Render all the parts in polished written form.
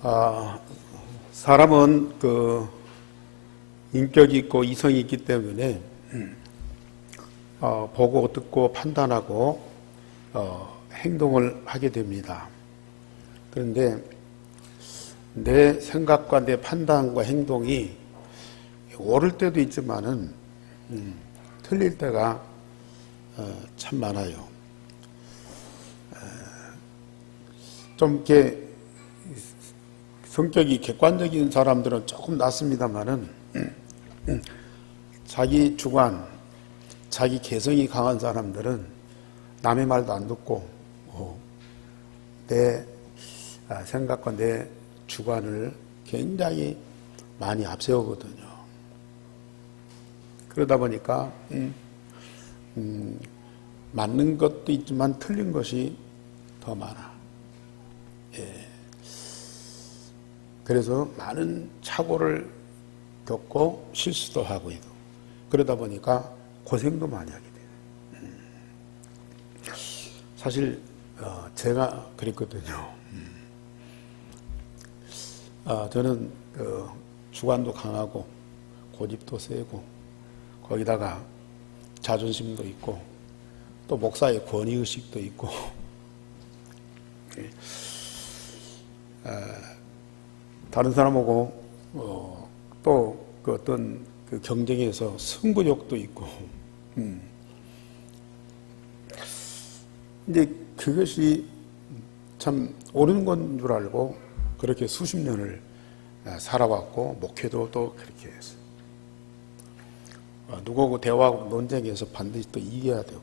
아, 사람은 인격이 있고 이성이 있기 때문에 보고 듣고 판단하고 행동을 하게 됩니다. 그런데 내 생각과 내 판단과 행동이 옳을 때도 있지만은 틀릴 때가 참 많아요. 좀 이렇게 성격이 객관적인 사람들은 조금 낫습니다만은 자기 주관, 자기 개성이 강한 사람들은 남의 말도 안 듣고 내 생각과 내 주관을 굉장히 많이 앞세우거든요. 그러다 보니까 맞는 것도 있지만 틀린 것이 더 많아. 그래서 많은 착오를 겪고 실수도 하고 있고 그러다 보니까 고생도 많이 하게 돼요. 사실 제가 그랬거든요. 저는 주관도 강하고 고집도 세고 거기다가 자존심도 있고 또 목사의 권위의식도 있고 다른 사람하고 또 어떤 경쟁에서 승부욕도 있고 근데 그것이 참 옳은 건 줄 알고 그렇게 수십 년을 살아왔고 목회도 또 그렇게 했어요. 누구하고 대화하고 논쟁에서 반드시 또 이겨야 되고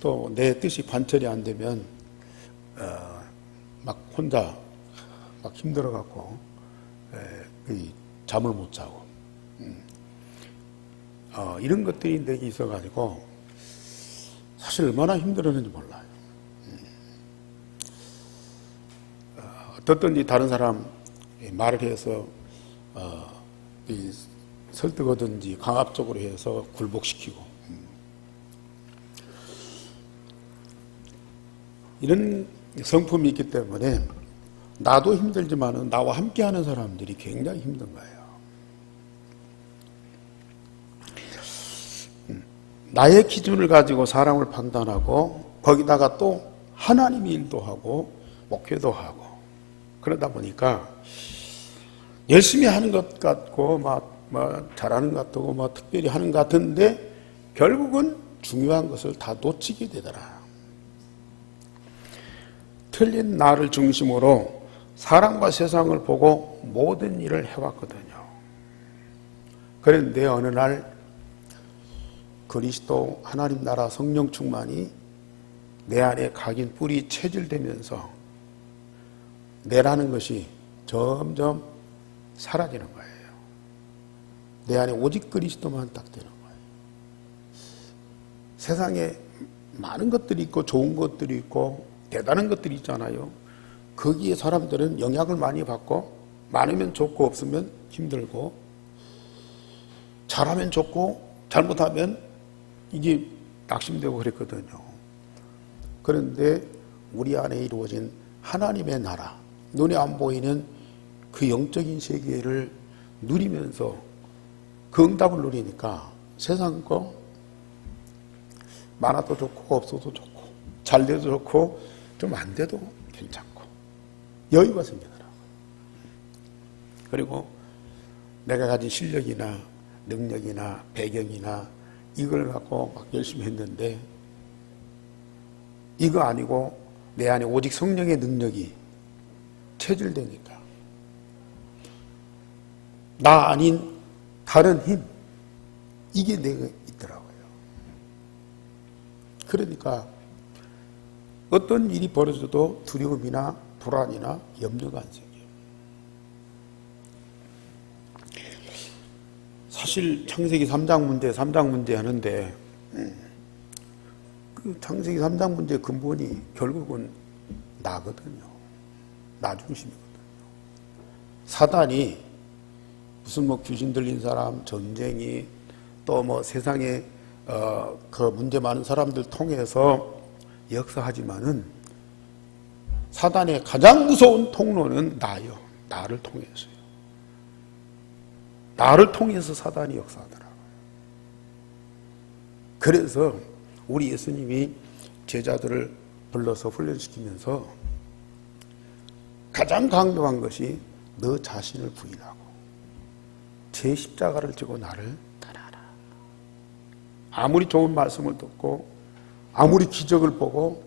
또 내 뜻이 관철이 안 되면 막 혼자 막 힘들어갖고 잠을 못 자고 이런 것들이 내게 있어가지고 사실 얼마나 힘들었는지 몰라요. 어떻든지 다른 사람 말을 해서 설득하든지 강압적으로 해서 굴복시키고 이런 성품이 있기 때문에 나도 힘들지만 나와 함께하는 사람들이 굉장히 힘든 거예요. 나의 기준을 가지고 사람을 판단하고 거기다가 또 하나님의 일도 하고 목회도 하고 그러다 보니까 열심히 하는 것 같고 잘하는 것 같고 특별히 하는 것 같은데 결국은 중요한 것을 다 놓치게 되더라. 틀린 나를 중심으로 사람과 세상을 보고 모든 일을 해왔거든요. 그런데 어느 날 그리스도 하나님 나라 성령 충만이 내 안에 각인 뿌리 체질되면서 내라는 것이 점점 사라지는 거예요. 내 안에 오직 그리스도만 딱 되는 거예요. 세상에 많은 것들이 있고 좋은 것들이 있고 대단한 것들이 있잖아요. 거기에 사람들은 영향을 많이 받고 많으면 좋고 없으면 힘들고 잘하면 좋고 잘못하면 이게 낙심되고 그랬거든요. 그런데 우리 안에 이루어진 하나님의 나라, 눈에 안 보이는 그 영적인 세계를 누리면서 그 응답을 누리니까 세상 거 많아도 좋고 없어도 좋고 잘 돼도 좋고 좀 안 돼도 괜찮고 여유가 생기더라고요. 그리고 내가 가진 실력이나 능력이나 배경이나 이걸 갖고 막 열심히 했는데 이거 아니고 내 안에 오직 성령의 능력이 체질되니까 나 아닌 다른 힘 이게 내가 있더라고요. 그러니까 어떤 일이 벌어져도 두려움이나 불안이나 염려가 안 생겨요. 사실 창세기 3장 문제 하는데 그 창세기 3장 문제 근본이 결국은 나거든요. 나 중심이거든요. 사단이 무슨 귀신 들린 사람, 전쟁이 또 세상에 그 문제 많은 사람들 통해서 역사하지만은 사단의 가장 무서운 통로는 나요. 나를 통해서요. 나를 통해서 사단이 역사하더라고요. 그래서 우리 예수님이 제자들을 불러서 훈련시키면서 가장 강조한 것이 너 자신을 부인하고 제 십자가를 지고 나를 따라라. 아무리 좋은 말씀을 듣고 아무리 기적을 보고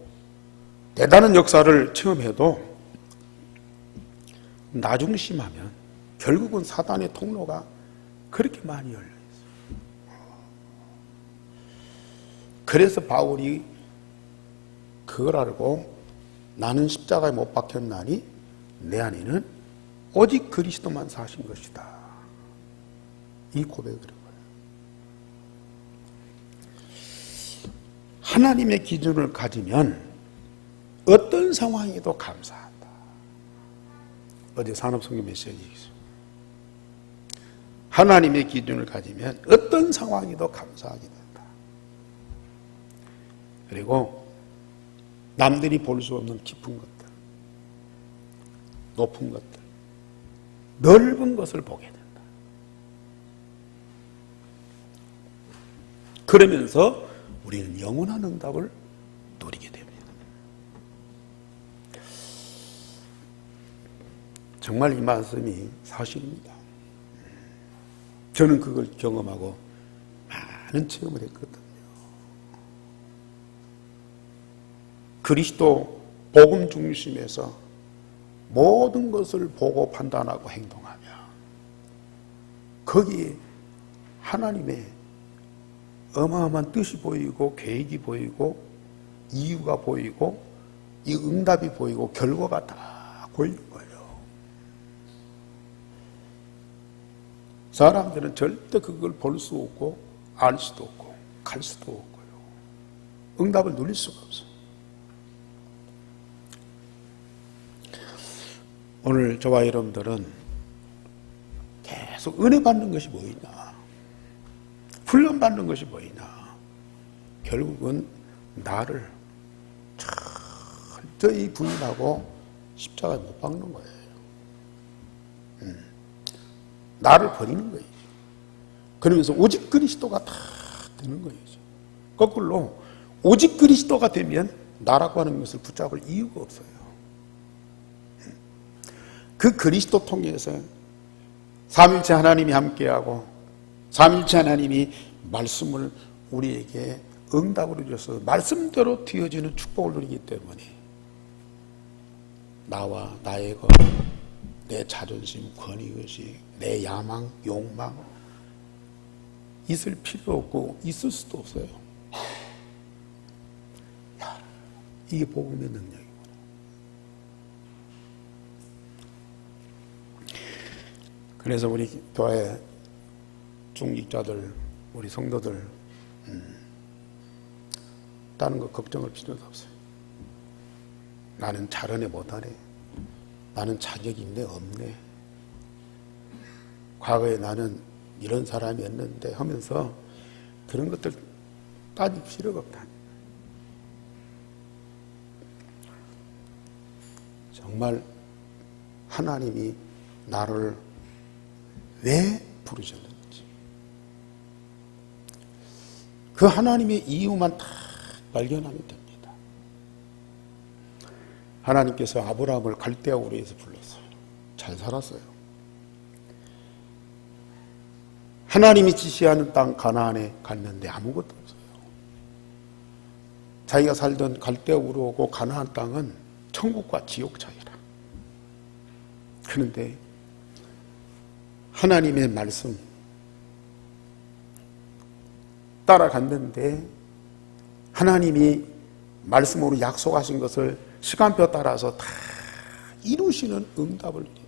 대단한 역사를 체험해도 나중심하면 결국은 사단의 통로가 그렇게 많이 열려 있어요. 그래서 바울이 그걸 알고 나는 십자가에 못 박혔나니 내 안에는 오직 그리스도만 사신 것이다. 이 고백을 해요. 하나님의 기준을 가지면 어떤 상황에도 감사한다. 어제 산업성경 메시지 있어요. 하나님의 기준을 가지면 어떤 상황에도 감사하게 된다. 그리고 남들이 볼 수 없는 깊은 것들, 높은 것들, 넓은 것을 보게 된다. 그러면서 우리는 영원한 응답을 누리게 됩니다. 정말 이 말씀이 사실입니다. 저는 그걸 경험하고 많은 체험을 했거든요. 그리스도 복음 중심에서 모든 것을 보고 판단하고 행동하며 거기에 하나님의 어마어마한 뜻이 보이고 계획이 보이고 이유가 보이고 이 응답이 보이고 결과가 다 보이는 거예요. 사람들은 절대 그걸 볼 수 없고 알 수도 없고 갈 수도 없고요. 응답을 누릴 수가 없어요. 오늘 저와 여러분들은 계속 은혜 받는 것이 뭐이냐, 훈련 받는 것이 뭐이냐, 결국은 나를 철저히 부인하고 십자가에 못 박는 거예요. 나를 버리는 거예요. 그러면서 오직 그리스도가 다 되는 거예요. 거꾸로 오직 그리스도가 되면 나라고 하는 것을 붙잡을 이유가 없어요. 그 그리스도 통해서 삼일체 하나님이 함께하고 삼일체 하나님이 말씀을 우리에게 응답으로 주셔서 말씀대로 되어지는 축복을 누리기 때문에 나와 나의 것, 내 자존심, 권위의식, 내 야망, 욕망 있을 필요 없고 있을 수도 없어요. 이게 복음의 능력이구나. 그래서 우리 교회 중직자들, 우리 성도들 다른 거 걱정할 필요도 없어요. 나는 잘하네 못하네, 나는 자격이 있네 없네, 과거에 나는 이런 사람이었는데 하면서 그런 것들 따질 필요가 없다. 정말 하나님이 나를 왜 부르셨는지 그 하나님의 이유만 다 발견하면 됩니다. 하나님께서 아브라함을 갈대아 우르에서 불렀어요. 잘 살았어요. 하나님이 지시하는 땅 가나안에 갔는데 아무것도 없어요. 자기가 살던 갈대아 우르고 가나안 땅은 천국과 지옥 차이라. 그런데 하나님의 말씀 따라갔는데 하나님이 말씀으로 약속하신 것을 시간표 따라서 다 이루시는 응답을 드려요.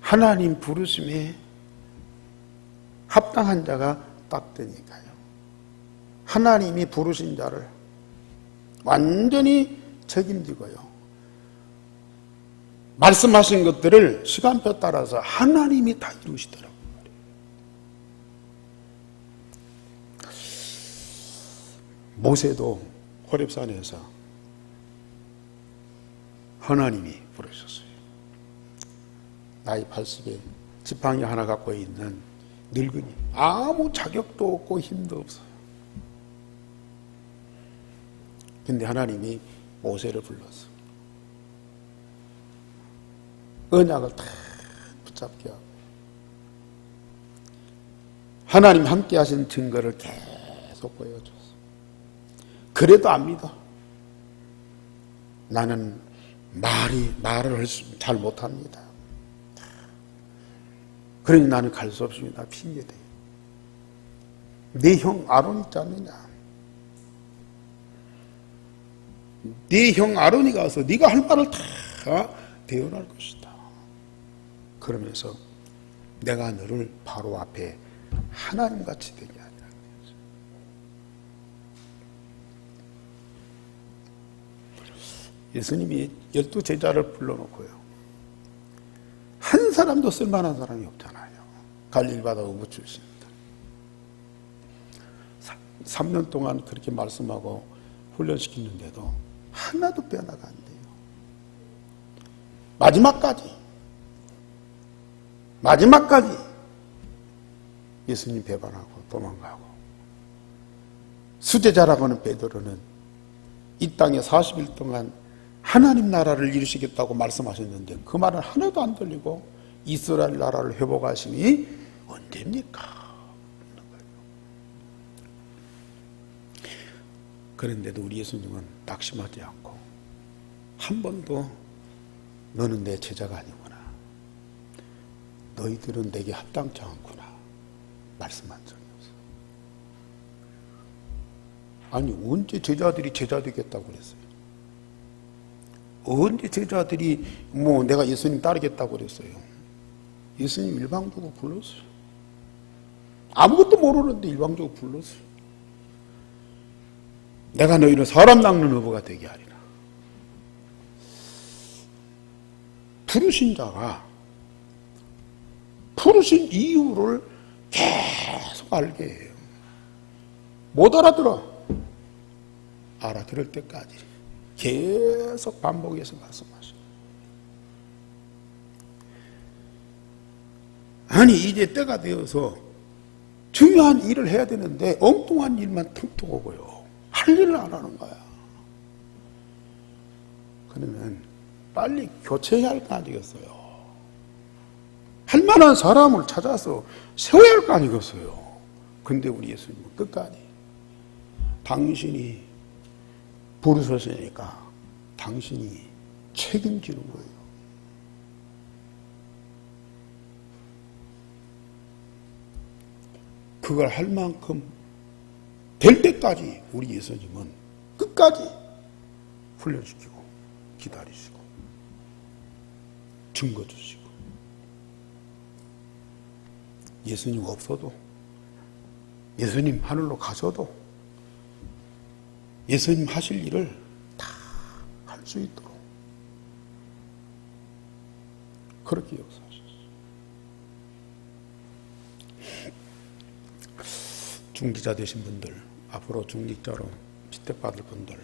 하나님 부르심에 합당한 자가 딱 되니까요. 하나님이 부르신 자를 완전히 책임지고요. 말씀하신 것들을 시간표 따라서 하나님이 다 이루시더라고요. 모세도 호렙산에서 하나님이 부르셨어요. 나이 80에 지팡이 하나 갖고 있는 늙은이, 아무 자격도 없고 힘도 없어요. 근데 하나님이 모세를 불렀어. 언약을 다 붙잡게 하고 하나님 함께 하신 증거를 계속 보여줬어. 그래도 안 믿어. 나는 말을 잘 못합니다. 그러니 나는 갈 수 없습니다. 핑계대. 내 형 아론 있지 않느냐? 네 형 아론이 가서 네가 할 말을 다 대언할 것이다. 그러면서 내가 너를 바로 앞에 하나님같이 되게 하리라. 예수님이 12제자를 불러놓고요, 한 사람도 쓸만한 사람이 없잖아요. 갈릴리바다 어부 출신입니다. 3년 동안 그렇게 말씀하고 훈련시키는데도 하나도 빼어나가 안 돼요. 마지막까지 예수님 배반하고 도망가고, 수제자라고 하는 베드로는 이 땅에 40일 동안 하나님 나라를 이루시겠다고 말씀하셨는데 그 말은 하나도 안 들리고 이스라엘 나라를 회복하시니 언제입니까? 그런데도 우리 예수님은 낙심하지 않고 한 번도 너는 내 제자가 아니구나, 너희들은 내게 합당치 않구나 말씀한 적이 없어요. 아니, 언제 제자들이 제자 되겠다고 그랬어요? 언제 제자들이 내가 예수님 따르겠다고 그랬어요? 예수님 일방적으로 불렀어요. 아무것도 모르는데 일방적으로 불렀어요. 내가 너희를 사람 낚는 어부가 되게 하리라. 부르신 자가 부르신 이유를 계속 알게 해요. 못 알아들어. 알아들을 때까지 계속 반복해서 말씀하셔요. 아니, 이제 때가 되어서 중요한 일을 해야 되는데 엉뚱한 일만 툭툭 오고요, 할 일을 안 하는 거야. 그러면 빨리 교체해야 할 거 아니겠어요? 할 만한 사람을 찾아서 세워야 할 거 아니겠어요? 근데 우리 예수님은 끝까지 당신이 부르셨으니까 당신이 책임지는 거예요. 그걸 할 만큼 될 때까지 우리 예수님은 끝까지 훈련시키고 기다리시고 증거 주시고, 예수님 없어도, 예수님 하늘로 가셔도 예수님 하실 일을 다 할 수 있도록 그렇게 역사하셨어요. 중직자 되신 분들, 앞으로 중직자로 피택받을 분들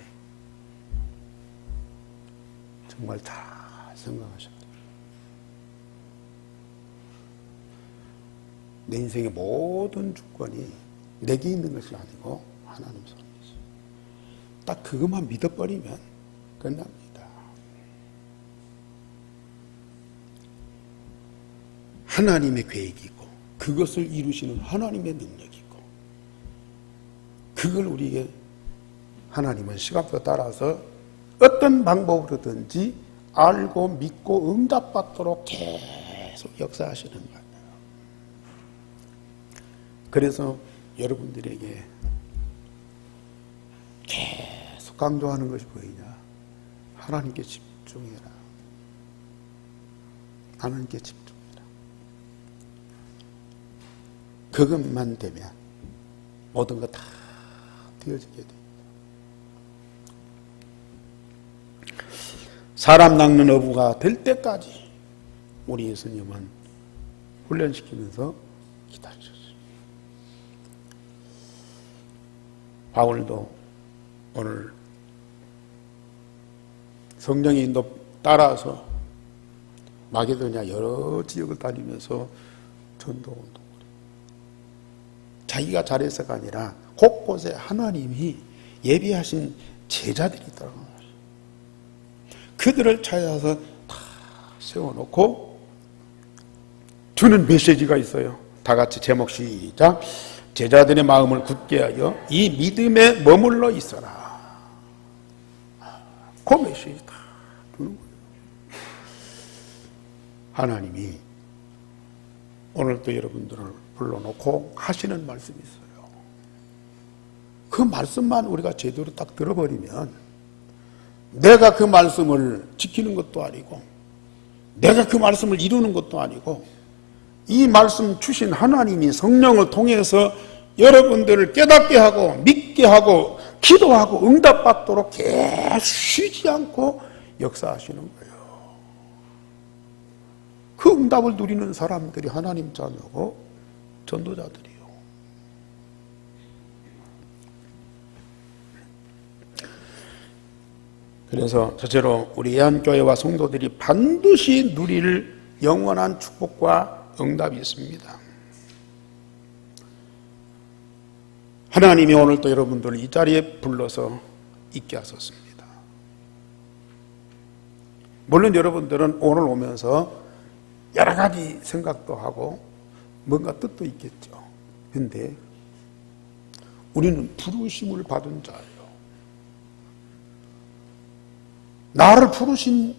정말 다 생각하셔야 돼요. 내 인생의 모든 주권이 내게 있는 것이 아니고 하나님 손에 있어요. 딱 그것만 믿어버리면 끝납니다. 하나님의 계획이 있고 그것을 이루시는 하나님의 능력이 있고, 그걸 우리에게 하나님은 시간표 따라서 어떤 방법으로든지 알고 믿고 응답받도록 계속 역사하시는 거예요. 그래서 여러분들에게 계속 강조하는 것이 뭐냐? 하나님께 집중해라. 하나님께 집중해라. 그것만 되면 모든 거 다 되어지게 됩니다. 사람 낚는 어부가 될 때까지 우리 예수님은 훈련시키면서 기다리셨어요. 바울도 오늘 성령의 인도 따라서 마게도냐 여러 지역을 다니면서 전도운동. 자기가 잘해서가 아니라 곳곳에 하나님이 예비하신 제자들이 있다는 거예요. 그들을 찾아서 다 세워놓고 주는 메시지가 있어요. 다 같이 제목 시작. 제자들의 마음을 굳게 하여 이 믿음에 머물러 있어라. 그 메시지 다 주는 거예요. 하나님이 오늘도 여러분들을 불러놓고 하시는 말씀이 있어요. 그 말씀만 우리가 제대로 딱 들어버리면 내가 그 말씀을 지키는 것도 아니고 내가 그 말씀을 이루는 것도 아니고 이 말씀 주신 하나님이 성령을 통해서 여러분들을 깨닫게 하고 믿게 하고 기도하고 응답받도록 계속 쉬지 않고 역사하시는 거예요. 그 응답을 누리는 사람들이 하나님 자녀고 전도자들이요. 그래서 첫째로 우리 예한교회와 성도들이 반드시 누릴 영원한 축복과 응답이 있습니다. 하나님이 오늘도 여러분들을 이 자리에 불러서 있게 하셨습니다. 물론 여러분들은 오늘 오면서 여러 가지 생각도 하고 뭔가 뜻도 있겠죠. 그런데 우리는 부르심을 받은 자예요. 나를 부르신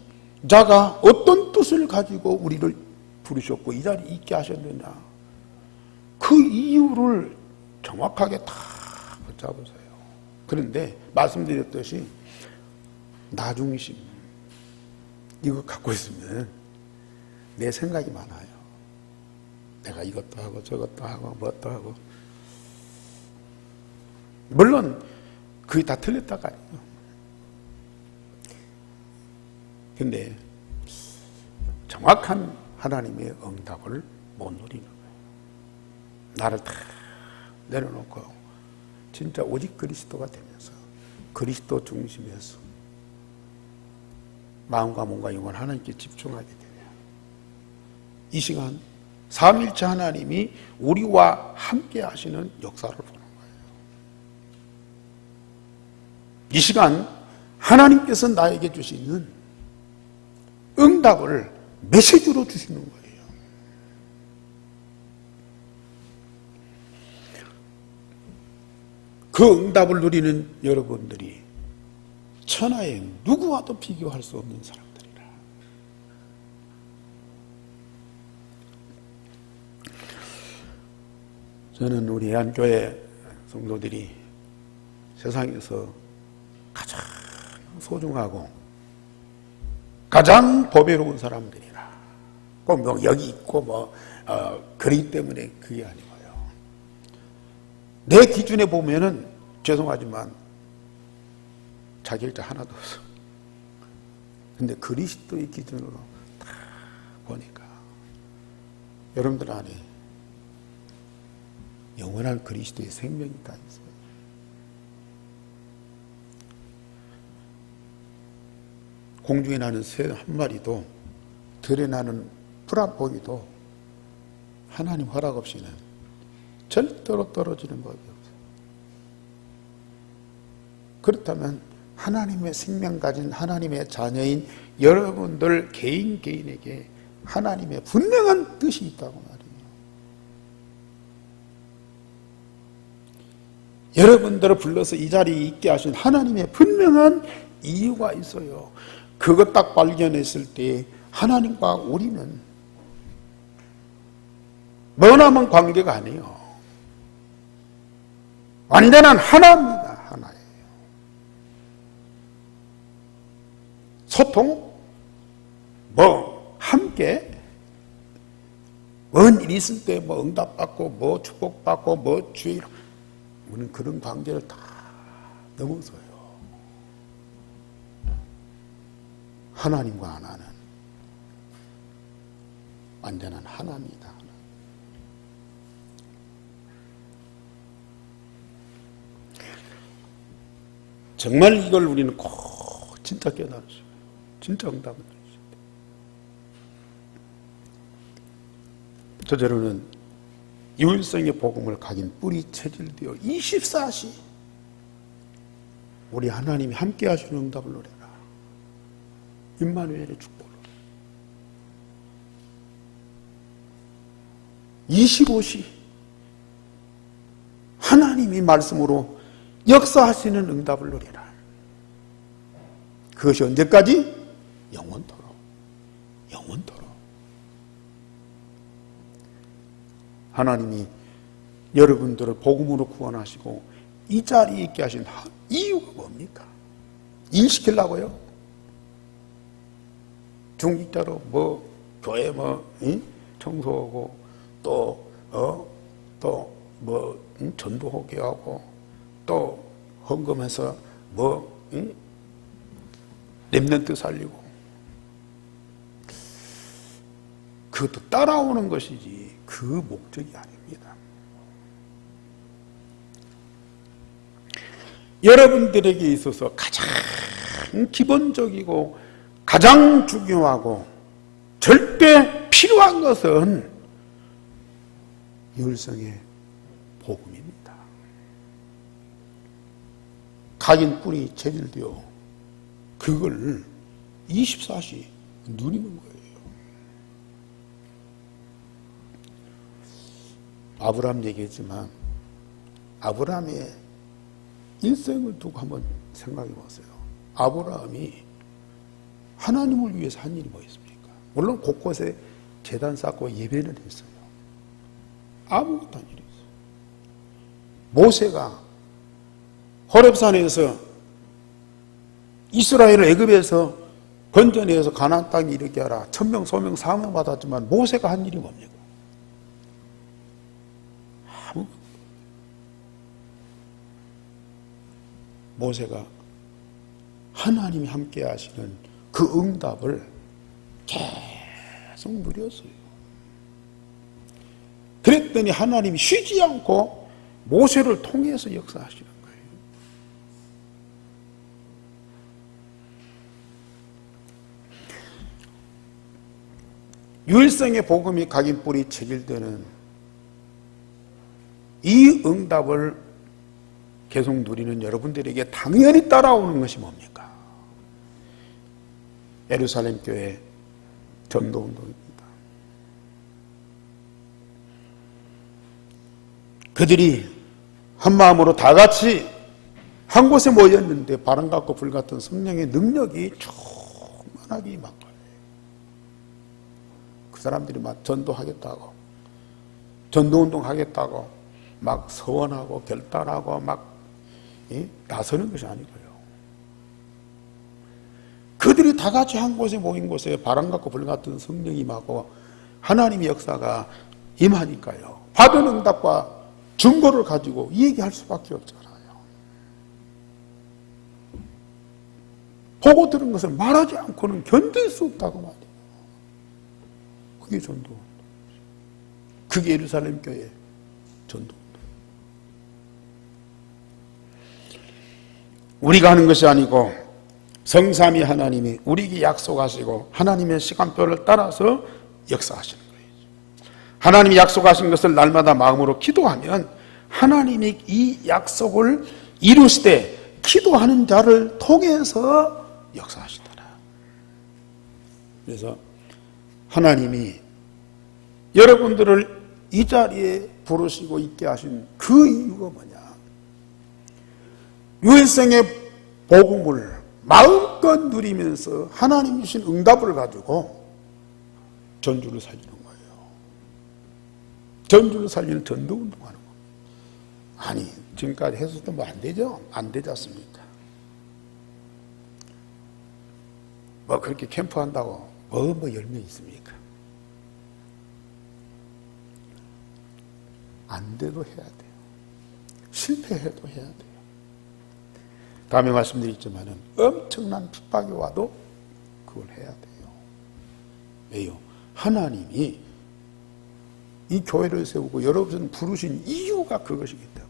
자가 어떤 뜻을 가지고 우리를 부르셨고 이 자리에 있게 하셨느냐, 그 이유를 정확하게 다 붙잡으세요. 그런데 말씀드렸듯이 나중심 이거 갖고 있으면 내 생각이 많아요. 내가 이것도 하고 저것도 하고 뭣도 하고. 물론 그게 다 틀렸다가 아니에요. 근데 정확한 하나님의 응답을 못 누리는 거예요. 나를 다 내려놓고 진짜 오직 그리스도가 되면서 그리스도 중심에서 마음과 몸과 영혼 하나님께 집중하게 되면 이 시간 삼위일체 하나님이 우리와 함께 하시는 역사를 보는 거예요. 이 시간 하나님께서 나에게 주시는 응답을 메시지로 주시는 거예요. 그 응답을 누리는 여러분들이 천하의 누구와도 비교할 수 없는 사람들이라. 저는 우리 예한교회 성도들이 세상에서 가장 소중하고 가장 보배로운 사람들이라. 꼭 뭐 여기 있고 그러기 때문에 그게 아니고요. 내 기준에 보면은 죄송하지만 자격자 하나도 없어. 근데 그리스도의 기준으로 다 보니까 여러분들 안에 영원한 그리스도의 생명이 다 있어요. 공중에 나는 새 한 마리도 들에 나는 풀한포기도 하나님 허락 없이는 절대로 떨어지는 법이 없어요. 그렇다면 하나님의 생명 가진 하나님의 자녀인 여러분들 개인에게 하나님의 분명한 뜻이 있다고 말이에요. 여러분들을 불러서 이 자리에 있게 하신 하나님의 분명한 이유가 있어요. 그것 딱 발견했을 때 하나님과 우리는 머나먼 관계가 아니에요. 완전한 하나입니다. 하나예요. 소통, 함께 뭔 일이 있을 때 응답받고 축복받고 주의, 우리는 그런 관계를 다 넘어서요. 하나님과 하나는 완전한 하나입니다. 정말 이걸 우리는 꼭 진짜 깨달으셔요. 진짜 응답을 주신다. 저절로는 유일성의 복음을 가진 뿌리 체질되어 24시 우리 하나님이 함께 하시는 응답을 노래라. 임마누엘의 축복을 25시 하나님이 말씀으로 역사하시는 응답을 노래라. 그것이 언제까지? 영원토록. 영원토록. 하나님이 여러분들을 복음으로 구원하시고 이 자리에 있게 하신 이유가 뭡니까? 일 시키려고요? 중직자로 교회 청소하고 전도하게 하고 또 헌금해서 렘넌트 살리고 그것도 따라오는 것이지 그 목적이 아닙니다. 여러분들에게 있어서 가장 기본적이고 가장 중요하고 절대 필요한 것은 유일성의 복음입니다. 각인 뿌리 체질되어 그걸 24시 누리는 거예요. 아브라함 얘기했지만 아브라함의 일생을 두고 한번 생각해 보세요. 아브라함이 하나님을 위해서 한 일이 뭐 있습니까? 물론 곳곳에 제단 쌓고 예배는 했어요. 아무것도 한 일이 없어요. 모세가 호렙산에서 이스라엘을 애굽에서 건져내서 가나안 땅에 이르게 하라. 1000명 소명 사명 받았지만 모세가 한 일이 뭡니까? 모세가 하나님이 함께 하시는 그 응답을 계속 누렸어요. 그랬더니 하나님이 쉬지 않고 모세를 통해서 역사하시는 거예요. 유일성의 복음이 각인 뿌리 체질되는 이 응답을 계속 누리는 여러분들에게 당연히 따라오는 것이 뭡니까? 예루살렘 교회 전도운동입니다. 그들이 한 마음으로 다 같이 한 곳에 모였는데 바람 같고 불 같은 성령의 능력이 충만하게 임한 거예요. 그 사람들이 막 전도하겠다고, 전도운동 하겠다고 막 서원하고 결단하고 막 나서는 것이 아니고요. 그들이 다 같이 한 곳에 모인 곳에 바람 같고 불 같은 성령이 임하고 하나님의 역사가 임하니까요. 받은 응답과 증거를 가지고 얘기할 수밖에 없잖아요. 보고 들은 것을 말하지 않고는 견딜 수 없다고 말이에요. 그게 전도. 그게 예루살렘 교회 전도. 우리가 하는 것이 아니고 성삼위 하나님이 우리에게 약속하시고 하나님의 시간표를 따라서 역사하시는 거예요. 하나님이 약속하신 것을 날마다 마음으로 기도하면 하나님이 이 약속을 이루시되 기도하는 자를 통해서 역사하시더라. 그래서 하나님이 여러분들을 이 자리에 부르시고 있게 하신 그 이유가 뭐냐? 유일성의 복음을 마음껏 누리면서 하나님 주신 응답을 가지고 전주를 살리는 거예요. 전주를 살리는 전도운동하는 거예요. 아니 지금까지 해서도 뭐 안 되죠? 안 되지 않습니까? 뭐 그렇게 캠프한다고 뭐 열매 있습니까? 안 돼도 해야 돼요. 실패해도 해야 돼요. 다음에 말씀드리지만은 엄청난 핍박이 와도 그걸 해야 돼요. 왜요? 하나님이 이 교회를 세우고 여러분을 부르신 이유가 그것이기 때문에.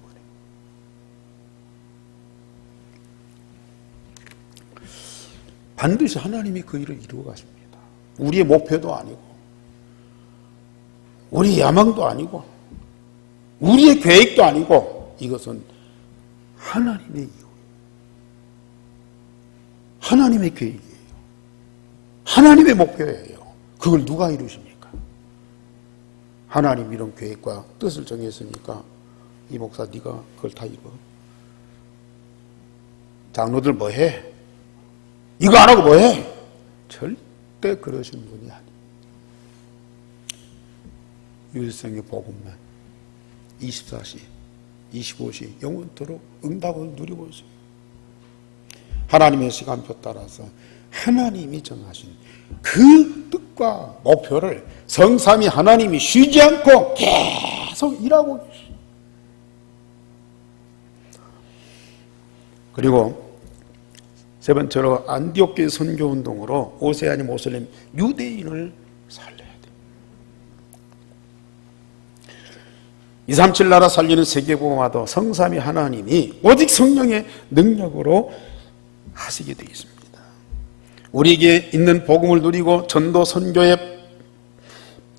반드시 하나님이 그 일을 이루어 가십니다. 우리의 목표도 아니고 우리의 야망도 아니고 우리의 계획도 아니고 이것은 하나님의 이유, 하나님의 계획이에요. 하나님의 목표예요. 그걸 누가 이루십니까? 하나님 이런 계획과 뜻을 정했으니까 이 목사 네가 그걸 다 이루어. 장로들 뭐해? 이거 안 하고 뭐해? 절대 그러시는 분이 아니에요. 유일성의 복음만 24시 25시 영원토록 응답을 누리고 있어요. 하나님의 시간표 따라서 하나님이 정하신 그 뜻과 목표를 성삼위 하나님이 쉬지 않고 계속 일하고 계십니다. 그리고 세 번째로 안디옥 교회 선교운동으로 오세아니 모슬림 유대인을 살려야 돼요. 237 나라 살리는 세계복음화도 성삼위 하나님이 오직 성령의 능력으로 하시게 되어 있습니다. 우리에게 있는 복음을 누리고 전도 선교의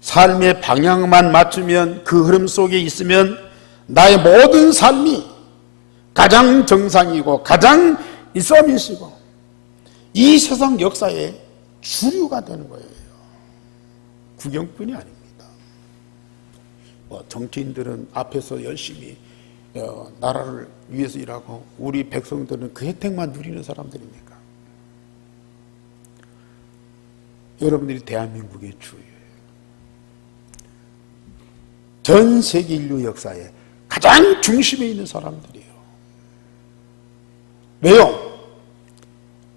삶의 방향만 맞추면 그 흐름 속에 있으면 나의 모든 삶이 가장 정상이고 가장 서밋이고 이 세상 역사의 주류가 되는 거예요. 구경꾼이 아닙니다. 정치인들은 앞에서 열심히 나라를 위해서 일하고 우리 백성들은 그 혜택만 누리는 사람들입니까? 여러분들이 대한민국의 주예요. 전 세계 인류 역사의 가장 중심에 있는 사람들이에요. 왜요?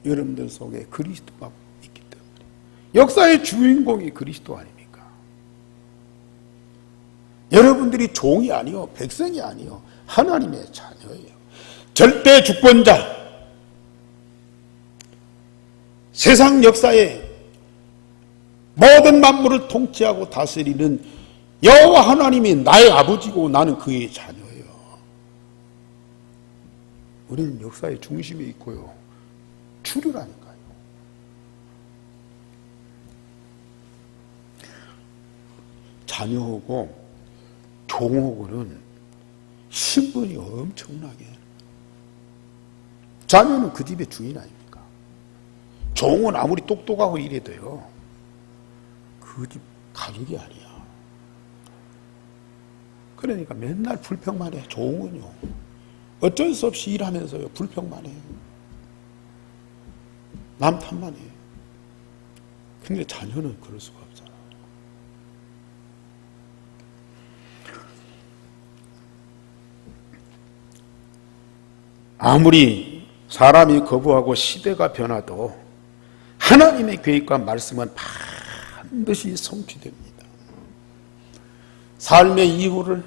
여러분들 속에 그리스도가 있기 때문에. 역사의 주인공이 그리스도 아닙니까? 여러분들이 종이 아니요, 백성이 아니요, 하나님의 자녀예요. 절대 주권자, 세상 역사에 모든 만물을 통치하고 다스리는 여호와 하나님이 나의 아버지고 나는 그의 자녀예요. 우리는 역사의 중심에 있고요. 주류라니까요. 자녀하고 종하고는 신분이 엄청나게. 자녀는 그 집의 주인 아닙니까? 종은 아무리 똑똑하고 이래도요, 그 집 가족이 아니야. 그러니까 맨날 불평만 해. 종은요, 어쩔 수 없이 일하면서요, 불평만 해. 남 탓만 해. 근데 자녀는 그럴 수가 없잖아. 아무리 사람이 거부하고 시대가 변화도 하나님의 계획과 말씀은 반드시 성취됩니다. 삶의 이유를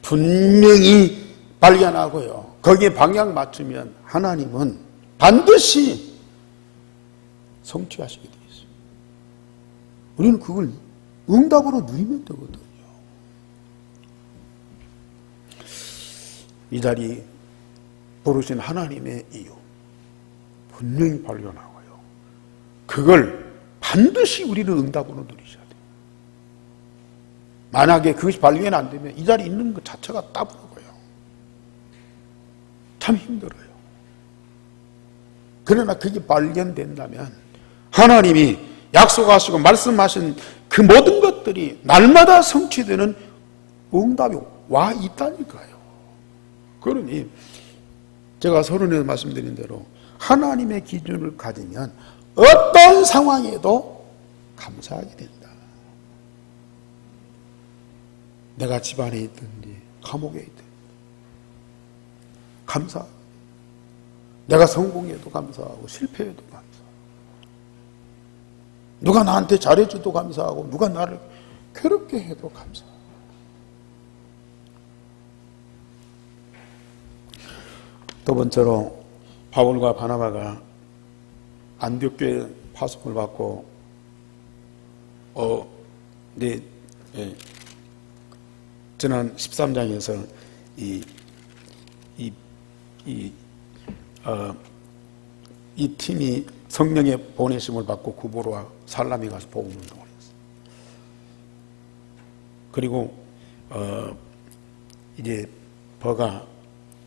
분명히 발견하고요, 거기에 방향 맞추면 하나님은 반드시 성취하시게 되어 있어요. 우리는 그걸 응답으로 누리면 되거든요. 이 자리 부르신 하나님의 이유 분명히 발견하고요, 그걸 반드시 우리는 응답으로 누리셔야 돼요. 만약에 그것이 발견이 안 되면 이 자리에 있는 것 자체가 따분하고요, 참 힘들어요. 그러나 그게 발견된다면 하나님이 약속하시고 말씀하신 그 모든 것들이 날마다 성취되는 응답이 와 있다니까요. 그러니 제가 서론에서 말씀드린 대로 하나님의 기준을 가지면 어떤 상황에도 감사하게 된다. 내가 집안에 있든지 감옥에 있든지 감사하고, 내가 성공해도 감사하고 실패해도 감사하고, 누가 나한테 잘해줘도 감사하고 누가 나를 괴롭게 해도 감사하고. 두 번째로 바울과 바나바가 안디옥 교회 파송을 받고 지난 13장에서 이 팀이 성령의 보내심을 받고 구보로와 살람에 가서 복음 운동을 했어요. 그리고 이제 버가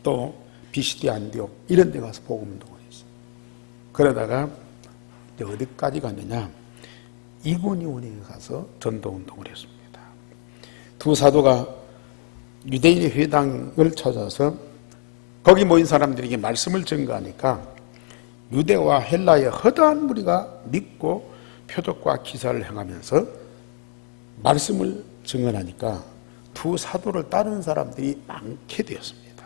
또 비시디 안디옥 이런 데 가서 복음 운동을 했어요. 그러다가 이제 어디까지 갔느냐, 이고니온에 가서 전도 운동을 했습니다. 두 사도가 유대인의 회당을 찾아서 거기 모인 사람들에게 말씀을 증거하니까 유대와 헬라의 허다한 무리가 믿고 표적과 기사를 행하면서 말씀을 증언하니까 두 사도를 따르는 사람들이 많게 되었습니다.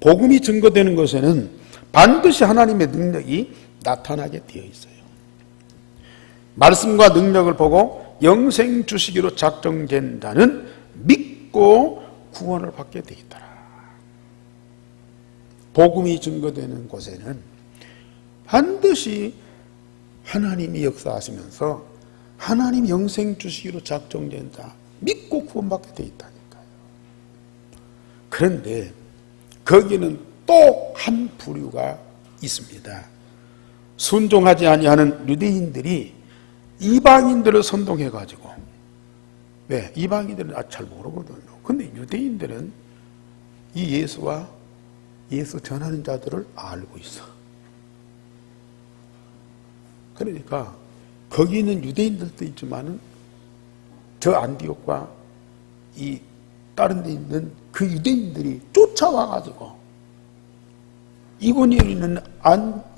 복음이 증거되는 것에는 반드시 하나님의 능력이 나타나게 되어 있어요. 말씀과 능력을 보고 영생 주시기로 작정된 자는 믿고 구원을 받게 되어 있더라. 복음이 증거되는 곳에는 반드시 하나님이 역사하시면서 하나님 영생 주시기로 작정된 자 믿고 구원받게 되어 있다니까요. 그런데 거기는 또 한 부류가 있습니다. 순종하지 아니하는 유대인들이 이방인들을 선동해가지고, 왜? 이방인들은 잘 모르거든요. 근데 유대인들은 이 예수와 예수 전하는 자들을 알고 있어. 그러니까 거기 있는 유대인들도 있지만은 저 안디옥과 이 다른 데 있는 그 유대인들이 쫓아와가지고 이고니온에 있는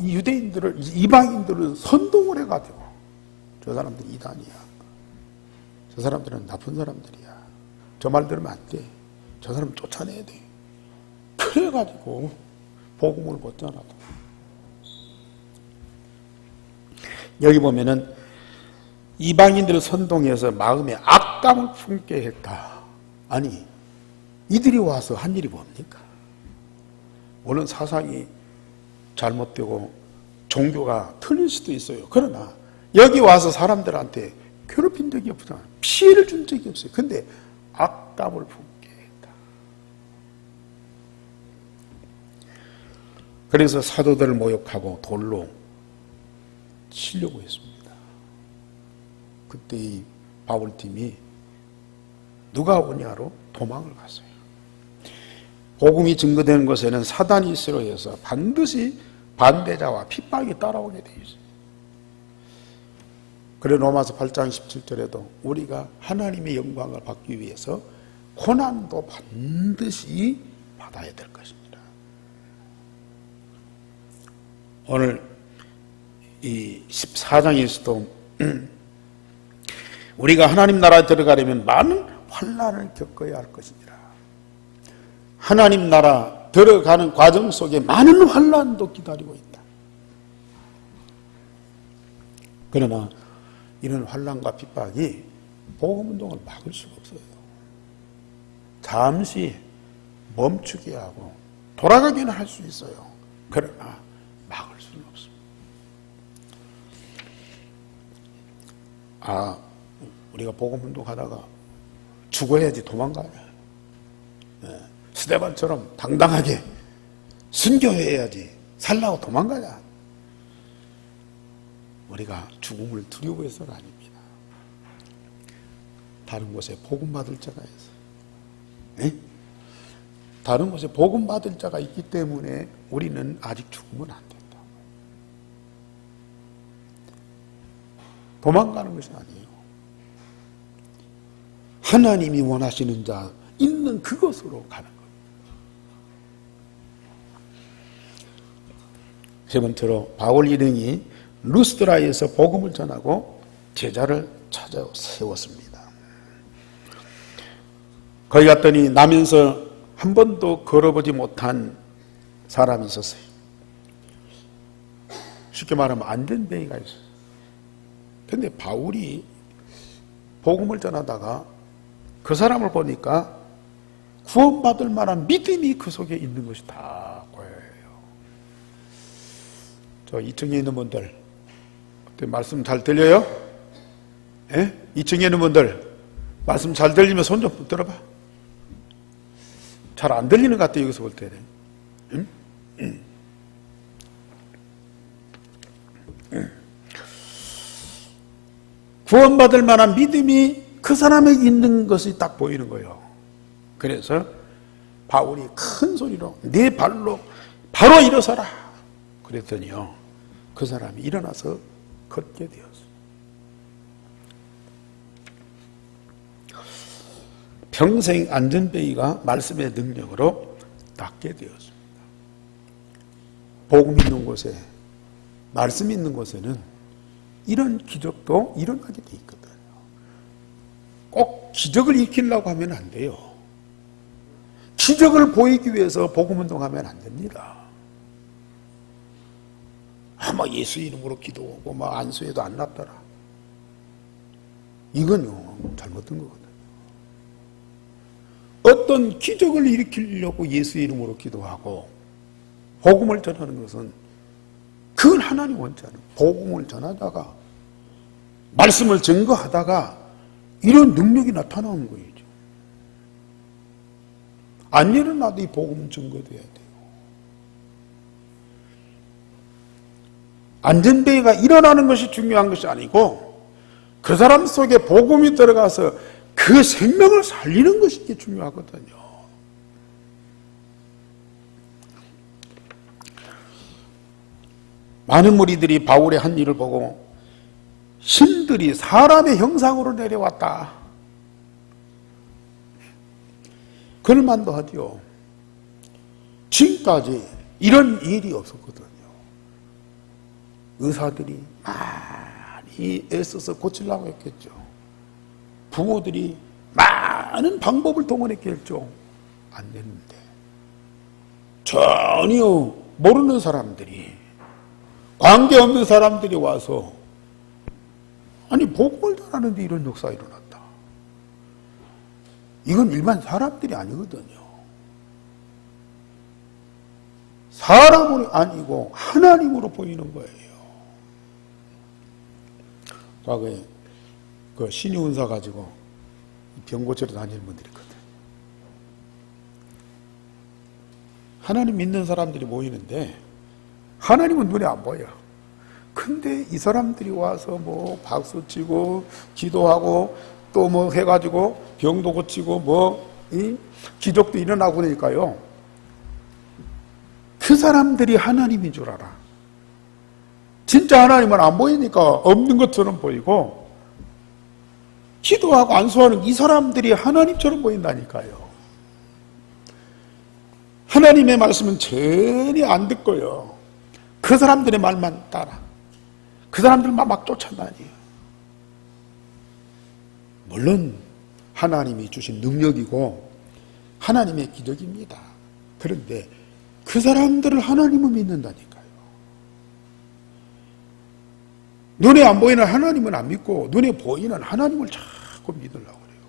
유대인들을, 이방인들을 선동을 해가지고 저 사람들이 이단이야. 저 사람들은 나쁜 사람들이야. 저 말 들으면 안 돼. 저 사람 쫓아내야 돼. 그래가지고 복음을 못 전하고. 여기 보면은 이방인들을 선동해서 마음에 악감을 품게 했다. 아니, 이들이 와서 한 일이 뭡니까? 물론 사상이 잘못되고 종교가 틀릴 수도 있어요. 그러나 여기 와서 사람들한테 괴롭힌 적이 없잖아요. 피해를 준 적이 없어요. 근데 악감을 품게 했다. 그래서 사도들을 모욕하고 돌로 치려고 했습니다. 그때 이 바울팀이 누가 오냐로 도망을 갔어요. 복음이 증거되는 것에는 사단이 있으려 해서 반드시 반대자와 핍박이 따라오게 되어 있어요. 그래 로마서 8장 17절에도 우리가 하나님의 영광을 받기 위해서 고난도 반드시 받아야 될 것입니다. 오늘 이 14장에서도 우리가 하나님 나라에 들어가려면 많은 환난을 겪어야 할 것입니다. 하나님 나라 들어가는 과정 속에 많은 환난도 기다리고 있다. 그러나 이런 환난과 핍박이 복음운동을 막을 수가 없어요. 잠시 멈추게 하고 돌아가기는 할 수 있어요. 그러나 막을 수는 없습니다. 우리가 복음운동 하다가 죽어야지 도망가냐. 스데반처럼 당당하게 순교해야지 살라고 도망가냐. 우리가 죽음을 두려워해서가 아닙니다. 다른 곳에 복음 받을 자가 있어요. 다른 곳에 복음 받을 자가 있기 때문에 우리는 아직 죽으면 안 된다. 도망가는 것이 아니에요. 하나님이 원하시는 자 있는 그것으로 가는 거예요. 세 번째로 바울 일행이 루스드라에서 복음을 전하고 제자를 찾아 세웠습니다. 거기 갔더니 나면서 한 번도 걸어보지 못한 사람이 있었어요. 쉽게 말하면 안전뱅이가 있어요. 근데 바울이 복음을 전하다가 그 사람을 보니까 구원받을 만한 믿음이 그 속에 있는 것이 다 보여요. 저 2층에 있는 분들 말씀 잘 들려요? 예? 2층에 있는 분들 말씀 잘 들리면 손 좀 들어봐. 잘 안 들리는 것 같아 여기서 볼 때는. 구원받을 만한 믿음이 그 사람에게 있는 것이 딱 보이는 거예요. 그래서 바울이 큰 소리로 내 발로 바로 일어서라 그랬더니요, 그 사람이 일어나서 걷게 되었어요. 평생 안전뱅이가 말씀의 능력으로 낫게 되었습니다. 복음 있는 곳에, 말씀 있는 곳에는 이런 기적도 일어나게 돼 있거든요. 꼭 기적을 일으키려고 하면 안 돼요. 기적을 보이기 위해서 복음 운동하면 안 됩니다. 예수 이름으로 기도하고 안수해도 안 낫더라. 이건요, 잘못된 거거든요. 어떤 기적을 일으키려고 예수 이름으로 기도하고 복음을 전하는 것은 그건 하나님 원치 않아요. 복음을 전하다가 말씀을 증거하다가 이런 능력이 나타나는 거예요. 안 일어나도 이 복음은 증거돼야 돼요. 안전뱅이가 일어나는 것이 중요한 것이 아니고 그 사람 속에 복음이 들어가서 그 생명을 살리는 것이 중요하거든요. 많은 무리들이 바울의 한 일을 보고 신들이 사람의 형상으로 내려왔다, 그럴만도 하죠. 지금까지 이런 일이 없었거든요. 의사들이 많이 애써서 고치려고 했겠죠. 부모들이 많은 방법을 동원했겠죠. 안 됐는데 전혀 모르는 사람들이, 관계없는 사람들이 와서 복음을 전하는데 이런 역사가 일어났다. 이건 일반 사람들이 아니거든요. 사람이 아니고 하나님으로 보이는 거예요. 과거에 그 신유은사 가지고 병 고치러 다니는 분들이 있거든요. 하나님 믿는 사람들이 모이는데 하나님은 눈에 안 보여. 근데 이 사람들이 와서 박수 치고 기도하고 또 해가지고 병도 고치고 기적도 일어나고 그러니까요, 그 사람들이 하나님인 줄 알아. 진짜 하나님은 안 보이니까 없는 것처럼 보이고, 기도하고 안수하는 이 사람들이 하나님처럼 보인다니까요. 하나님의 말씀은 전혀 안 듣고요, 그 사람들의 말만 따라 그 사람들만 막 쫓아다녀요. 물론 하나님이 주신 능력이고 하나님의 기적입니다. 그런데 그 사람들을 하나님은 믿는다니까요. 눈에 안 보이는 하나님은 안 믿고 눈에 보이는 하나님을 자꾸 믿으려고 그래요.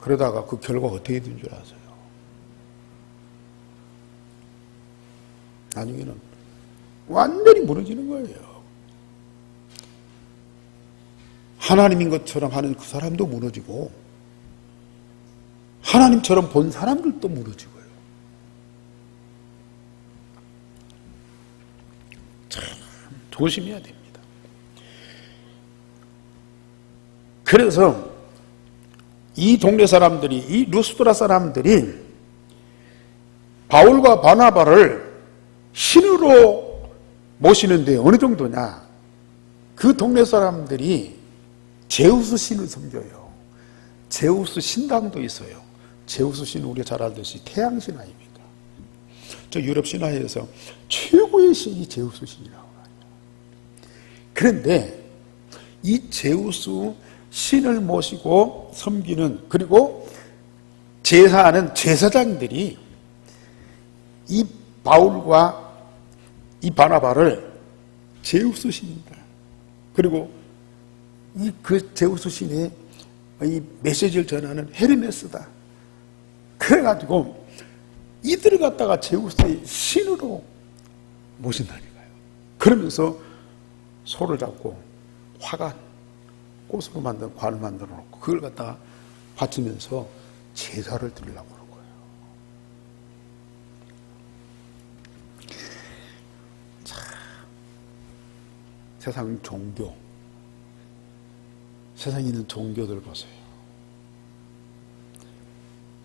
그러다가 그 결과 어떻게 된 줄 아세요? 나중에는 완전히 무너지는 거예요. 하나님인 것처럼 하는 그 사람도 무너지고 하나님처럼 본 사람들도 무너지고요. 참 조심해야 됩니다. 그래서 이 동네 사람들이, 이 루스드라 사람들이 바울과 바나바를 신으로 모시는데 어느 정도냐, 그 동네 사람들이 제우스 신을 섬겨요. 제우스 신당도 있어요. 제우스 신은 우리가 잘 알듯이 태양신 아닙니까? 저 유럽 신화에서 최고의 신이 제우스 신이라고 해요. 그런데 이 제우스 신을 모시고 섬기는, 그리고 제사하는 제사장들이 이 바울과 이 바나바를 제우스 신이다, 그리고 그 제우스 신의 이 메시지를 전하는 헤르메스다, 그래가지고 이들을 갖다가 제우스의 신으로 모신다니까요. 그러면서 소를 잡고 화관, 꽃으로 만든 관을 만들어 놓고 그걸 갖다가 바치면서 제사를 드리려고 그러는 거예요. 참, 세상 종교, 세상에 있는 종교들 보세요.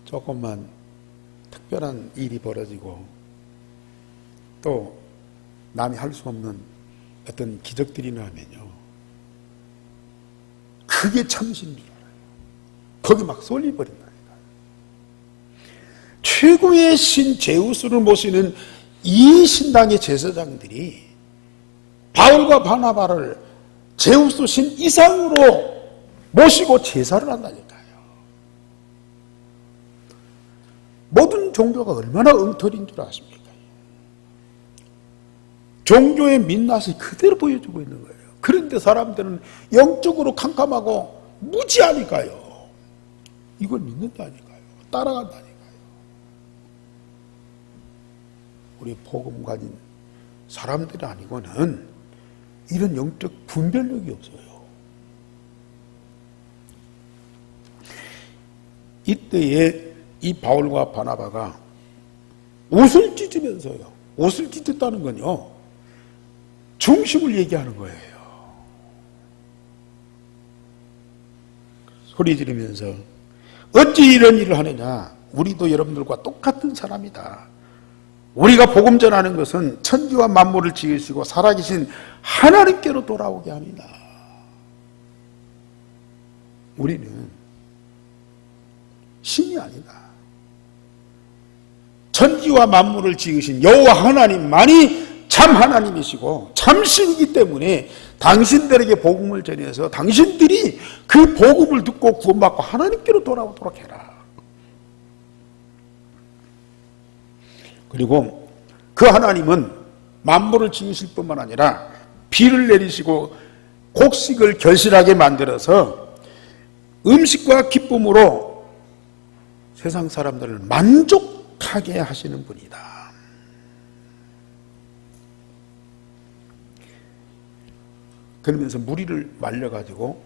조금만 특별한 일이 벌어지고 또 남이 할 수 없는 어떤 기적들이 나면요, 그게 참신인 줄 알아요. 거기 막 쏠려버린다니까요. 최고의 신 제우스를 모시는 이 신당의 제사장들이 바울과 바나바를 제우스 신 이상으로 모시고 제사를 한다니까요. 모든 종교가 얼마나 엉터리인 줄 아십니까? 종교의 민낯을 그대로 보여주고 있는 거예요. 그런데 사람들은 영적으로 캄캄하고 무지하니까요. 이걸 믿는다니까요. 따라간다니까요. 우리 복음 가진 사람들이 아니고는 이런 영적 분별력이 없어요. 이때에 이 바울과 바나바가 옷을 찢으면서요. 옷을 찢었다는 건요, 중심을 얘기하는 거예요. 소리 지르면서 어찌 이런 일을 하느냐. 우리도 여러분들과 똑같은 사람이다. 우리가 복음 전하는 것은 천지와 만물을 지으시고 살아계신 하나님께로 돌아오게 합니다. 우리는 신이 아니다. 천지와 만물을 지으신 여호와 하나님만이 참 하나님이시고 참신이기 때문에 당신들에게 복음을 전해서 당신들이 그 복음을 듣고 구원받고 하나님께로 돌아오도록 해라. 그리고 그 하나님은 만물을 지으실 뿐만 아니라 비를 내리시고 곡식을 결실하게 만들어서 음식과 기쁨으로 세상 사람들을 만족하게 하시는 분이다. 그러면서 무리를 말려가지고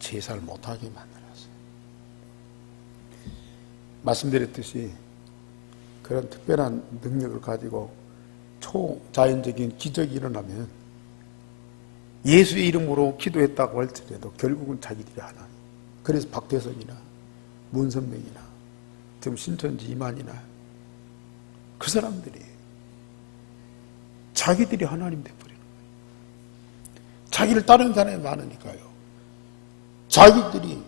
제사를 못하게 만들었어요. 말씀드렸듯이 그런 특별한 능력을 가지고 초자연적인 기적이 일어나면 예수의 이름으로 기도했다고 할지라도 결국은 자기들이 하나. 그래서 박태선이나 문선명이나 지금 신천지 이만이나 그 사람들이 자기들이 하나님 돼버리는 거예요. 자기를 따르는 사람이 많으니까요. 자기들이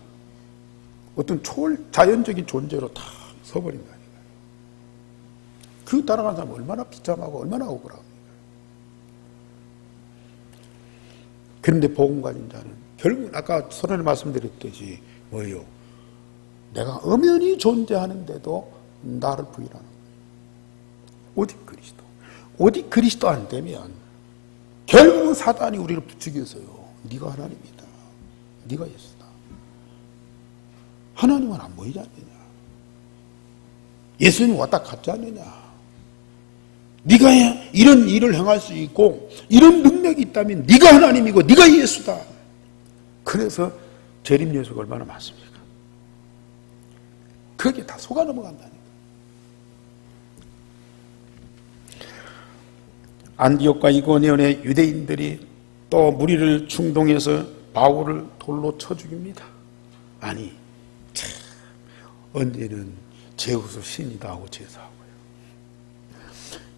어떤 초자연적인 존재로 다 서버린다니까요. 그 따라가는 사람 얼마나 비참하고 얼마나 억울합니까? 그런데 복음 가진 자는 결국 아까 서론에 말씀드렸듯이 뭐예요? 내가 엄연히 존재하는데도 나를 부인하는 거예요. 오직 그리스도. 오직 그리스도 안 되면 결국 사단이 우리를 부추겨서요. 네가 하나님이다. 네가 예수다. 하나님은 안 보이지 않느냐. 예수님 왔다 갔지 않느냐. 네가 이런 일을 행할 수 있고 이런 능력이 있다면 네가 하나님이고 네가 예수다. 그래서 재림 예수가 얼마나 많습니까? 그게 다 속아 넘어간다니까. 안디옥과 이고니온의 유대인들이 또 무리를 충동해서 바울을 돌로 쳐 죽입니다. 아니, 참, 언제는 제우스 신이다 하고 제사하고요.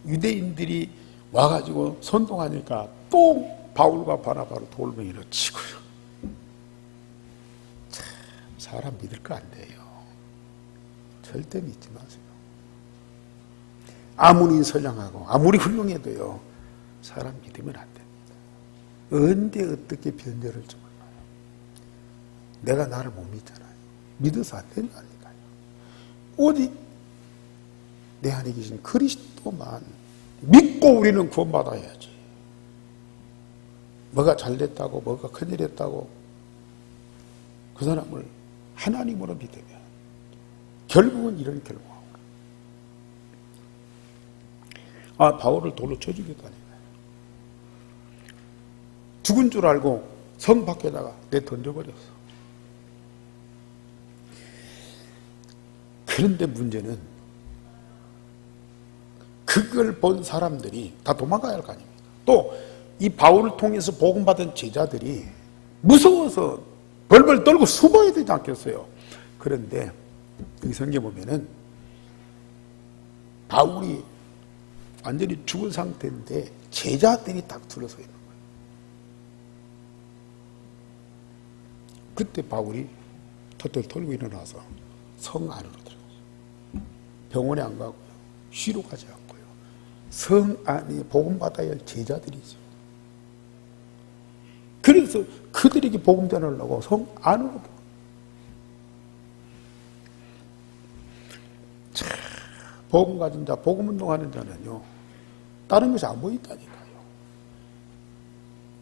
유대인들이 와가지고 선동하니까 또 바울과 바나바를 돌멩이로 치고요. 참, 사람 믿을 거 안 돼요. 절대 믿지 마세요. 아무리 선량하고 아무리 훌륭해도요, 사람 믿으면 안 됩니다. 언제 어떻게 변절할지 몰라요. 내가 나를 못 믿잖아요. 믿어서 안 된다니까요. 오직 내 안에 계신 그리스도만 믿고 우리는 구원받아야지. 뭐가 잘됐다고 뭐가 큰일 했다고 그 사람을 하나님으로 믿으면 결국은 이런 결과가 오라. 바울을 돌로 쳐 죽였다니까요. 죽은 줄 알고 성 밖에다가 내 던져버렸어. 그런데 문제는 그걸 본 사람들이 다 도망가야 할 거 아닙니까? 또 이 바울을 통해서 복음받은 제자들이 무서워서 벌벌 떨고 숨어야 되지 않겠어요? 그런데 이 성경에 보면은 바울이 완전히 죽은 상태인데 제자들이 딱 둘러서 있는 거예요. 그때 바울이 털털 털고 일어나서 성 안으로 들어갔어요. 병원에 안 가고요. 쉬러 가지 않고요. 성 안에 복음 받아야 할 제자들이죠. 그래서 그들에게 복음 전하려고 성 안으로 복음 가진 자, 복음 운동하는 자는요, 다른 것이 안 보인다니까요.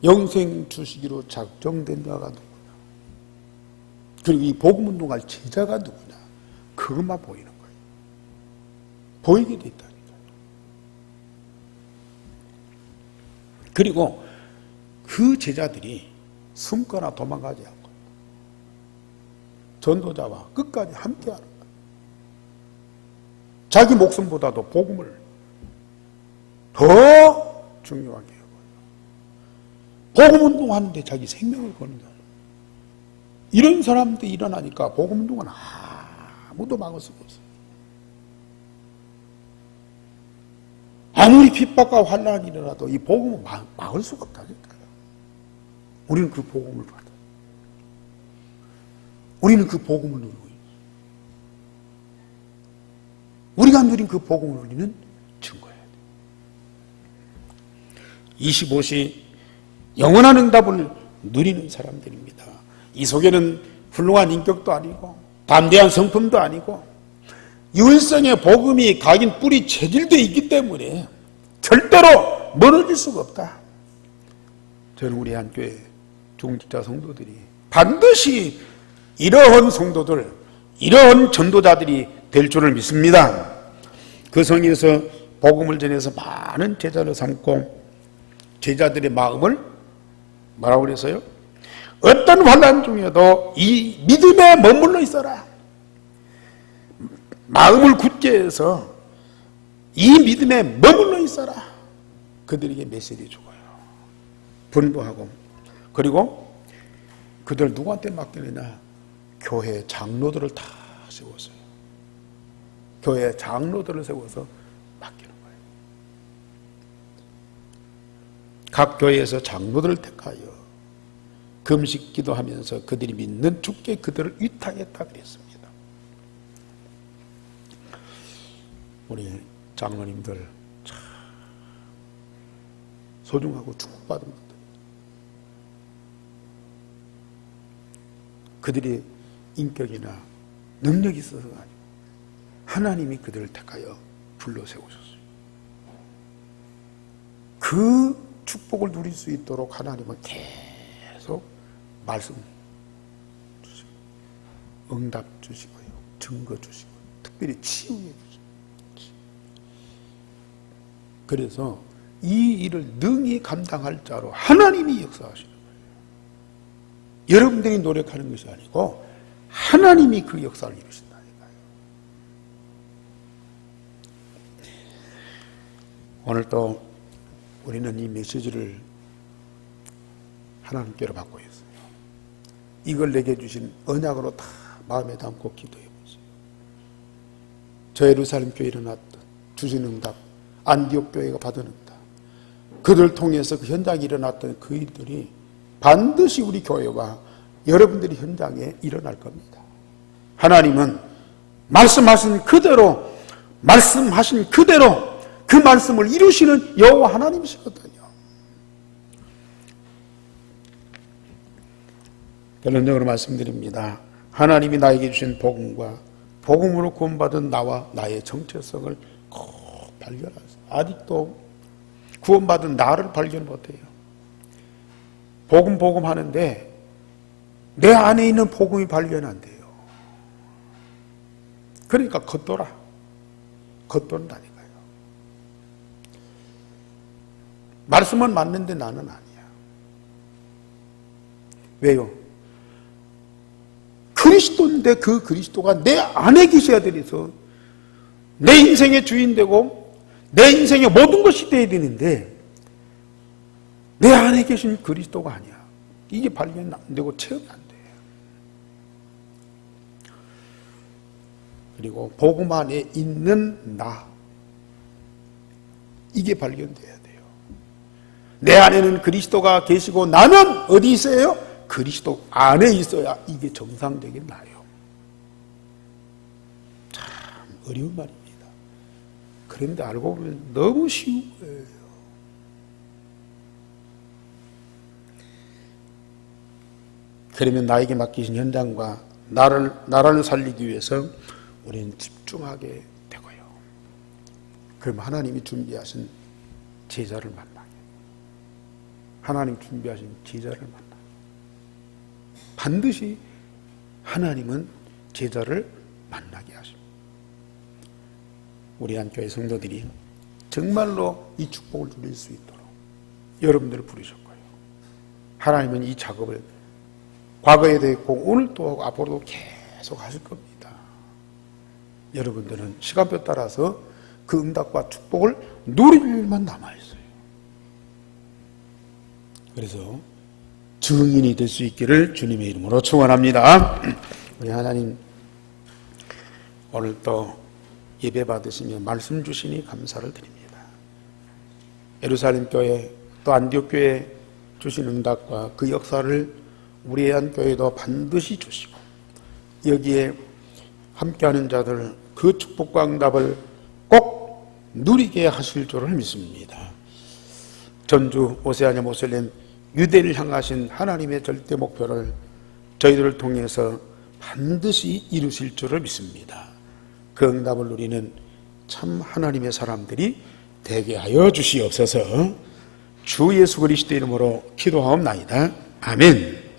영생 주시기로 작정된 자가 누구냐, 그리고 이 복음 운동할 제자가 누구냐, 그것만 보이는 거예요. 보이게 돼 있다니까요. 그리고 그 제자들이 숨거나 도망가지 않고 전도자와 끝까지 함께하는 거예요. 자기 목숨보다도 복음을 더 중요하게 여겨요. 복음 운동하는데 자기 생명을 거는 사람. 이런 사람들이 일어나니까 복음 운동은 아무도 막을 수가 없어요. 아무리 핍박과 환난이 일어나도 이 복음은 막을 수가 없다니까요. 우리는 그 복음을 받아요. 우리는 그 복음을 누리고 있어요. 우리가 누린 그 복음을 우리는 증거해야 돼요. 25시 영원한 응답을 누리는 사람들입니다. 이 속에는 훌륭한 인격도 아니고 담대한 성품도 아니고 유일성의 복음이 각인 뿌리 체질되어 있기 때문에 절대로 멀어질 수가 없다. 저는 우리 한 교회 중직자 성도들이 반드시 이러한 성도들, 이러한 전도자들이 될 줄을 믿습니다. 그 성에서 복음을 전해서 많은 제자를 삼고 제자들의 마음을 뭐라고 그랬어요? 어떤 환난 중에도 이 믿음에 머물러 있어라. 마음을 굳게 해서 이 믿음에 머물러 있어라. 그들에게 메시지 주고요. 분부하고, 그리고 그들 누구한테 맡기느냐? 교회 장로들을 다 세웠어요. 교회 장로들을 세워서 맡기는 거예요. 각 교회에서 장로들을 택하여 금식 기도하면서 그들이 믿는 주께 그들을 위탁했다 그랬습니다. 우리 장로님들 참 소중하고 축복받은 분들. 그들이 인격이나 능력이 있어서가 아니고 하나님이 그들을 택하여 불러 세우셨어요. 그 축복을 누릴 수 있도록 하나님은 계속 말씀 주시고 응답 주시고요, 증거 주시고 특별히 치유해 주시고. 그래서 이 일을 능히 감당할 자로 하나님이 역사하시는 거예요. 여러분들이 노력하는 것이 아니고 하나님이 그 역사를 이루신다니까요. 오늘 또 우리는 이 메시지를 하나님께로 받고 있어요. 이걸 내게 주신 언약으로 다 마음에 담고 기도해 보세요. 저 예루살렘 교회 일어났던 주신 응답, 안디옥 교회가 받은 응답, 그들 통해서 그 현장에 일어났던 그 일들이 반드시 우리 교회와 여러분들이 현장에 일어날 겁니다. 하나님은 말씀하신 그대로 그 말씀을 이루시는 여호와 하나님이시거든요. 결론적으로 말씀드립니다. 하나님이 나에게 주신 복음과 복음으로 구원받은 나와 나의 정체성을 꼭 발견하세요. 아직도 구원받은 나를 발견 못해요. 복음 하는데 내 안에 있는 복음이 발견 안 돼요. 그러니까 겉돈다니까요. 말씀은 맞는데 나는 아니야. 왜요? 그리스도인데 그 그리스도가 내 안에 계셔야 되서 내 인생의 주인 되고 내 인생의 모든 것이 되어야 되는데 내 안에 계신 그리스도가 아니야. 이게 발견 안 되고 체험이 안 돼요. 그리고 복음 안에 있는 나, 이게 발견돼야 돼요. 내 안에는 그리스도가 계시고 나는 어디 있어요? 그리스도 안에 있어야 이게 정상적인 나예요. 참 어려운 말입니다. 그런데 알고 보면 너무 쉬운 거예요. 그러면 나에게 맡기신 현장과 나라를 살리기 위해서 우리는 집중하게 되고요. 그럼 하나님이 준비하신 제자를 만나게. 하나님이 준비하신 제자를 만나게. 반드시 하나님은 제자를 만나게 하십니다. 우리 한교회 성도들이 정말로 이 축복을 누릴 수 있도록 여러분들을 부르셨고요. 하나님은 이 작업을 과거에도 했고 오늘도 하고 앞으로도 계속 하실 겁니다. 여러분들은 시간표 따라서 그 응답과 축복을 누릴 일만 남아있어요. 그래서 증인이 될 수 있기를 주님의 이름으로 축원합니다. 우리 하나님, 오늘 또 예배 받으시며 말씀 주시니 감사를 드립니다. 예루살렘 교회 또 안디옥 교회 주신 응답과 그 역사를 우리 한교회도 반드시 주시고 여기에 함께하는 자들 그 축복과 응답을 꼭 누리게 하실 줄을 믿습니다. 전주 오세아니아 모슬렘 유대를 향하신 하나님의 절대 목표를 저희들을 통해서 반드시 이루실 줄을 믿습니다. 그 응답을 누리는 참 하나님의 사람들이 되게 하여 주시옵소서. 주 예수 그리스도 이름으로 기도하옵나이다. 아멘.